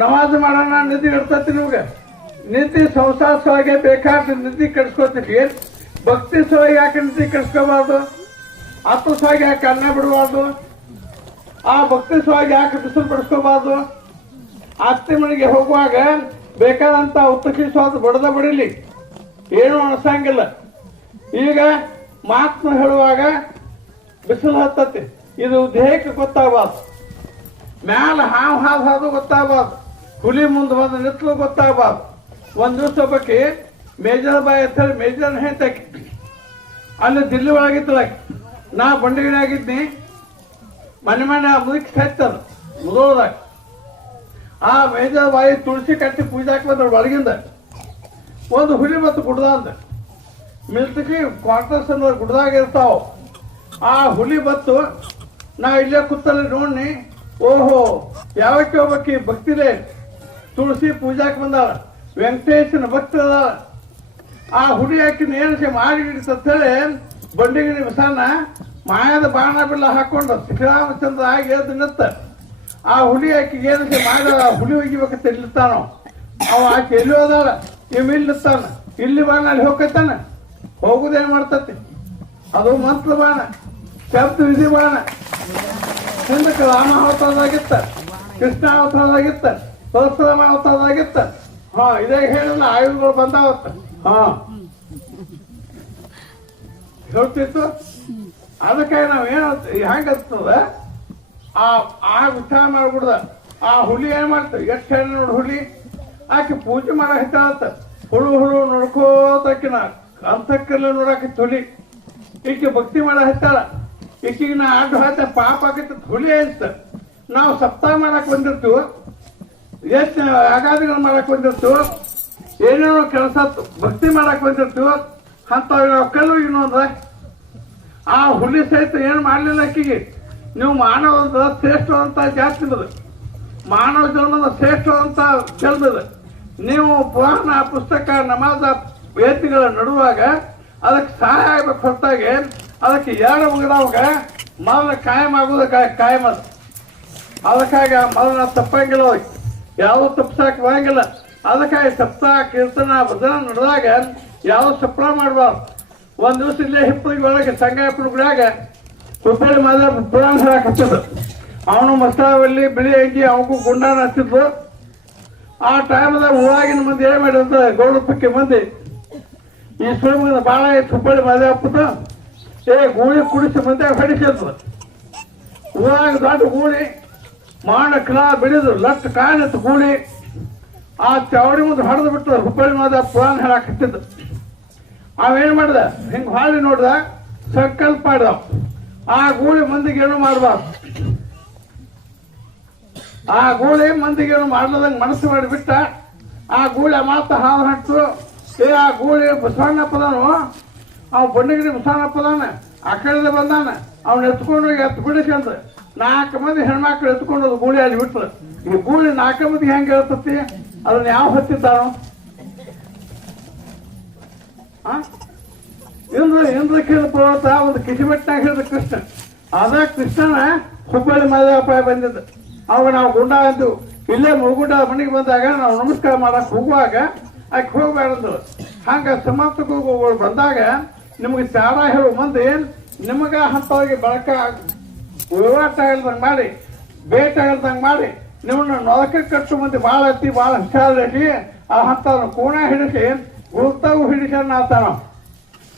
ನಮಾಜ್ ಮಾಡೋಣ ನಿಧಿಗೆಳ್ತತ್ ನಿಮಗ. ನಿಧಿ ಸಂಸಾರ ಸೊಳಗೆ ಬೇಕಾದ ನಿಧಿ ಕಟ್ಸ್ಕೊತೀವಿ. ಭಕ್ತಿ ಸೊಳಗೆ ಯಾಕೆ ನಿಧಿ ಕಟ್ಸ್ಕೋಬಾರ್ದು? ಹತ್ತು ಸೊಳಗೆ ಯಾಕೆ ಅನ್ನ ಬಿಡಬಾರ್ದು? ಆ ಭಕ್ತಿ ಸೊಳಗೆ ಯಾಕೆ ಬಿಸಿಲು ಪಡಿಸ್ಕೋಬಾರ್ದು? ಅತ್ತಿ ಮನೆಗೆ ಹೋಗುವಾಗ ಬೇಕಾದಂತ ಉತ್ತಕಿ ಸ್ವಾದ ಬಡದ ಬಡಿಲಿ, ಏನು ಅನ್ಸಂಗಿಲ್ಲ. ಈಗ ಮಾತನ್ನು ಹೇಳುವಾಗ ಬಿಸಿಲು ಹತ್ತತಿ, ಇದು ದೇಹಕ್ಕೆ ಗೊತ್ತಾಗಬಾರ್ದು. ಮ್ಯಾಲ ಹಾವು ಹಾದು ಗೊತ್ತಾಗಬಾರ್ದು, ಹುಲಿ ಮುಂದೆ ಬಂದು ನಿತ್ಲು ಗೊತ್ತಾಗಬಾರ್ದು. ಒಂದ್ ದಿವಸ ಒಬ್ಬಾಕಿ ಮೇಜರ್ ಬಾಯಿ ಅಂತ ಹೇಳಿ ಮೇಜರ್ ಹೇಳ್ತಾಕಿ ಅಲ್ಲಿ ದಿಲ್ಲಿ ಒಳಗಿತ್ತಲಾಕಿ. ನಾ ಬಂಡಿಗಿಣಿ ಆಗಿದ್ನಿ, ಮನೆ ಮುದುಕಿ ಸಾಯ್ತದ ಮುದೋಳದಾಗ. ಆ ಮೇಜರ್ ಬಾಯಿ ತುಳಸಿ ಕಟ್ಟಿ ಪೂಜಾಕ್ ಬಂದ ಒಳಗಿಂದ ಒಂದು ಹುಲಿ ಮತ್ತು ಗುಡ್ದ ಅಂದ. ಮಿಲ್ತಕಿ ಕ್ವಾರ್ಟರ್ಸ್ ಅನ್ನೋ ಗುಡ್ದಾಗ ಇರ್ತಾವ. ಆ ಹುಲಿ ಬತ್ತು, ನಾ ಇಲ್ಲೇ ಕೂತಲ್ಲಿ ನೋಡಿ, ಓಹೋ ಯಾವಕ್ಕೆ ಹೋಗ್ಬೇಕಿ ಭಕ್ತಿಲೇ ತುಳಸಿ ಪೂಜಾಕ್ ಬಂದಾಳ, ವೆಂಕಟೇಶನ ಭಕ್ತದ. ಆ ಹುಲಿ ಹಾಕಿನ ಏನು ಮಾಡಿ ಹಿಡಿತೇಳಿ ಬಂಡಿಗಿಣಿ ಬಸಣ್ಣ ಮಾಯದ ಬಾಣ ಬಿಲ್ಲ ಹಾಕೊಂಡು ಶ್ರೀರಾಮಚಂದ್ರ ಆಗಿ ಎದ್ದು ನಿತ್ತ. ಆ ಹುಲಿ ಆಕಿಗೆ ಏನು ಮಾಡ ಹುಲಿ ಒಗಿಬೇಕಂತ ಇಲ್ಲಿರ್ತಾನ. ಅವ ಆಕೆ ಎಲ್ಲಿ ಹೋದಾಳ, ಇವ್ ಇಲ್ಲಿರ್ತಾನ, ಇಲ್ಲಿ ಬಾಣ ಅಲ್ಲಿ ಹೋಗ್ತಾನ. ಹೋಗುದೇನ್ ಮಾಡ್ತತಿ, ಅದು ಮಂತ್ರ ಬಾಣ, ಶಬ್ದ ವಿಧಿ ಬಾಣ. ಹಿಂದಕ್ಕೆ ರಾಮ ಅವತಾರದಾಗಿತ್ತ, ಕೃಷ್ಣ ಅವತಾರದಾಗಿತ್ತ, ಪರಶುರಾಮ ಅವತಾರದಾಗಿತ್ತ. ಹಾ ಇದೇ ಹೇಳಿಲ್ಲ, ಆಯುಧಗಳು ಬಂದಾವತ್ತ. ಹಾ ಹೇಳ್ತಿತ್ತು. ಅದಕ್ಕೆ ನಾವೇನು ಹೆಂಗತ್ತದ ಆ ವಿಚಾರ ಮಾಡ್ಬಿಡ್ದ. ಆ ಹುಲಿ ಏನ್ ಮಾಡ್ತೇವೆ, ಎಷ್ಟು ಹೇಳಿ ನೋಡಿ ಹುಲಿ ಆಕೆ ಪೂಜೆ ಮಾಡೋ ಹಿತಾವತ್ತ. ಹುಳು ನೋಡ್ಕೋತಕಿನ ಅಂತಕ್ಕಲ್ಲ ನೋಡಾಕಿತ್ತು ಹುಲಿ. ಈಕೆ ಭಕ್ತಿ ಮಾಡೋ ಹಿತ್ತಾಳ. ಈಕಿಗೆ ನಾ ಅಡ್ಡು ಹಾಕ ಪಾಪ ಆಕೈತಿ ಹುಲಿ ಅಂತ. ನಾವು ಸಪ್ತಾಹ ಮಾಡಕ್ ಬಂದಿರ್ತೀವಿ, ಎಷ್ಟು ಅಗಾದಿಗಳು ಮಾಡಕ್ ಬಂದಿರ್ತೀವಿ, ಏನೇನೋ ಕೆಲಸ ಭಕ್ತಿ ಮಾಡಕ್ ಬಂದಿರ್ತೀವಿ. ಅಂತ ನಾವು ಕಲ್ಲು ಇನ್ನೊಂದ ಆ ಹುಲಿ ಸಹಿತ ಏನು ಮಾಡ್ಲಿಲ್ಲ ಆಕಿಗೆ. ನೀವು ಮಾನವದ ಶ್ರೇಷ್ಠವಂತ ಜಾತಿ ನಿಮ್ಮದು, ಮಾನವ ಜನ್ಮದ ಶ್ರೇಷ್ಠವಂತ ಜನ್ಮದ. ನೀವು ಪುರಾಣ ಪುಸ್ತಕ ನಮಾಜ ವೇದಿಗಳ ನಡುವಾಗ ಅದಕ್ಕೆ ಸಹಾಯ ಆಗ್ಬೇಕು ಹೊರತಾಗಿ ಅದಕ್ಕೆ ಎರಡು ಮುಗಿದವಾಗ ಮೊದಲ ಕಾಯಂ ಆಗೋದು ಕಾಯಂ ಅದು. ಅದಕ್ಕಾಗಿ ಮೊದಲ ತಪ್ಪಂಗಿಲ್ಲ, ಯಾವ ತಪ್ಪಿಸಾಕ ಹೋಗಂಗಿಲ್ಲ. ಅದಕ್ಕಾಗಿ ಸಪ್ತಾಹ ಕೀರ್ತನ ಭಜನ ನಡೆದಾಗ ಯಾವ ಸಪ್ಲ ಮಾಡಬಾರ್ದು. ಒಂದು ದಿವಸ ಇಲ್ಲೇ ಹಿಪ್ಪಳಿಗೆ ಒಳಗೆ ಸಂಗಾಯಪ್ಪನ ಗುಡಿಯಾಗ ಹುಬ್ಬಳ್ಳಿ ಮಾದ ಪುರಾಣ ಹೇಳಕತ್ತಿದ್ದು. ಅವನು ಮಸಾವಲ್ಲಿ ಬಿಳಿ ಅಂಗಿ ಅವನಿಗೂ ಗುಂಡಾನ ಹಚ್ಚಿದ್ವು. ಆ ಟೈಮ್ದಾಗ ಊರಾಗಿನ ಮಂದಿ ಏನು ಮಾಡಿದಂತ ಗೌಡಪ್ಪಕ್ಕೆ ಮಂದಿ ಈ ಸುಳಿಮದ ಭಾಳ ಐತಿ ಹುಬ್ಬಳ್ಳಿ ಮಾದೇವಪ್ಪದ ಗೂಳಿ ಕುಡಿಸಿ ಮಂದಿಯಾಗ ಹೊಡಿಸಿದ್ರು. ಊರಾಗ ದೊಡ್ಡ ಗೂಳಿ ಮಾಡ ಕಿಲಾ ಬಿಡಿದ್ರು, ಲಟ್ಟು ಕಾಣಿತ್ತು ಗೂಳಿ. ಆ ಚವಡಿ ಮುಂದೆ ಹೊಡೆದು ಬಿಟ್ಟು ಹುಬ್ಬಳ್ಳಿ ಮಾದೇವ ಪುರಾಣ ಹೇಳಕತ್ತಿದ್ದು. ಅವೇನು ಮಾಡ್ದ, ಹಿಂಗೆ ಹಾಳಿ ನೋಡ್ದ, ಸಂಕಲ್ಪ ಮಾಡ್ದ ಆ ಗೂಳಿ ಮಂದಿಗೆ ಏನು ಮಾಡಬಾರ್ದು. ಆ ಗೂಳಿ ಮಂದಿಗೆ ಏನು ಮಾಡ್ಲದಂಗೆ ಮನಸ್ಸು ಮಾಡಿಬಿಟ್ಟ. ಆ ಗೂಳಿ ಮಾತ ಹಾಲು ಹಟ್ಟು ಆ ಗೂಳಿ ಬಸವಣ್ಣಪ್ಪದನು, ಅವ್ ಬಂಡಗಿರಿ ಬಸವಣ್ಣಪ್ಪದಾನ ಆ ಕಡೆದ ಬಂದಾನ. ಅವ್ನ ಎತ್ಕೊಂಡು ಹೋಗಿ ಎತ್ತು ಬಿಡಿಸ್ಕೊಂತ 4 ಮಂದಿ ಹೆಣ್ಮಕ್ಳು ಎತ್ಕೊಂಡು ಅದು ಗೂಳಿ ಅಲ್ಲಿ ಬಿಟ್ರು. ಈ ಗೂಳಿ 4 ಮಂದಿಗೆ ಹೆಂಗೆ ಹೇಳ್ತತಿ, ಅದನ್ನ ಯಾವ ಹತ್ತಿದ್ದಾನು? ಇಂದ್ರಕೀಲ ಪರ್ವತ ಒಂದು ಕಿಸಿಬೆಟ್ನಾಗ ಹೇಳಿದ ಕೃಷ್ಣ. ಅದ ಕೃಷ್ಣನ ಹುಬ್ಬಳ್ಳಿ ಮಾದೇವಪ್ಪ ಬಂದಿದ್ದು. ಅವಾಗ ನಾವು ಗುಂಡ ಅಂದು ಇಲ್ಲೇ ಮುಗುಂಡ ಮನೆಗೆ ಬಂದಾಗ ನಾವು ನಮಸ್ಕಾರ ಮಾಡಕ್ ಹೋಗುವಾಗ ಆಕೆ ಹೋಗ್ಬಾರ್ದು. ಹಂಗ ಸಮಾಪ್ತಗಳು ಬಂದಾಗ ನಿಮ್ಗೆ ಚಾರ ಹೇಳುವ ಮಂದಿ ನಿಮಗ ಅಂತವಾಗಿ ಬಳಕ ವಹಿವಾಟ ಹೇಳ್ದಂಗೆ ಮಾಡಿ, ಬೇಟ ಹೇಳ್ದಂಗೆ ಮಾಡಿ ನಿಮ್ಮನ್ನ ನೊಳಕೆ ಕಟ್ಟು ಮಂದಿ ಭಾಳ ಐತಿ, ಭಾಳ ಹುಷಾರಿ. ಆ ಹಂತವನ್ನು ಕೋಣ ಹಿಡಿಸಿ ಗುರುತಾವು ಹಿಡಿಸಣ್ಣ ಆತಾನ,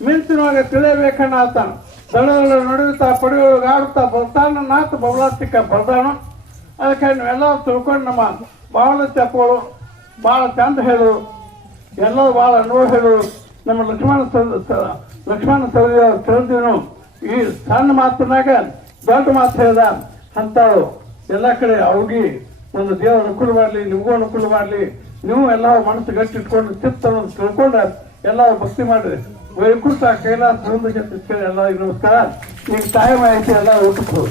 ಮಿಂಚಿನೊಳಗೆ ತಿಳಿಯಬೇಕಣ್ಣ ಆತಾನ. ದಳಗಳ ನಡುತ್ತಾ ಪಡೆಯೊಳಗೆ ಆಡುತ್ತಾ ಬರ್ತಾನ ನಾತ ಬಬಲಾತಿಕ ಬರ್ದಾನು. ಅದಕ್ಕೆ ನೀವೆಲ್ಲ ತಿಳ್ಕೊಂಡು ನಮ್ಮ ಭಾಳ ಚಪ್ಪಗಳು ಭಾಳ ಚಂದ ಹೇಳು, ಎಲ್ಲರೂ ಭಾಳ ಅನುಭವ ಹೇಳು. ನಮ್ಮ ಲಕ್ಷ್ಮಣ ಸೌದಿನು ಈ ಸಣ್ಣ ಮಾತಿನಾಗ ದೊಡ್ಡ ಮಾತು ಹೇಳ್ದ ಅಂತಾಳು. ಎಲ್ಲ ಕಡೆ ಅವ್ರಿಗೆ ಒಂದು ದೇವರ ಅನುಕೂಲ ಮಾಡಲಿ, ನಿಮಗೂ ಅನುಕೂಲ ಮಾಡಲಿ. ನೀವು ಎಲ್ಲ ಮನಸ್ಸು ಗಟ್ಟಿ ಇಟ್ಕೊಂಡು ಚಿತ್ತ ತಿಳ್ಕೊಂಡು ಎಲ್ಲ ಭಕ್ತಿ ಮಾಡಿರಿ. ವೈಕುಂಠ ಕೈಲಾಸ ಕೇಳಿ ಎಲ್ಲರಿಗೂ ನಮಸ್ಕಾರ. ಈಗ ಟೈಮ್ ಆಯ್ತು, ಎಲ್ಲ ಊಟಕ್ಕೆ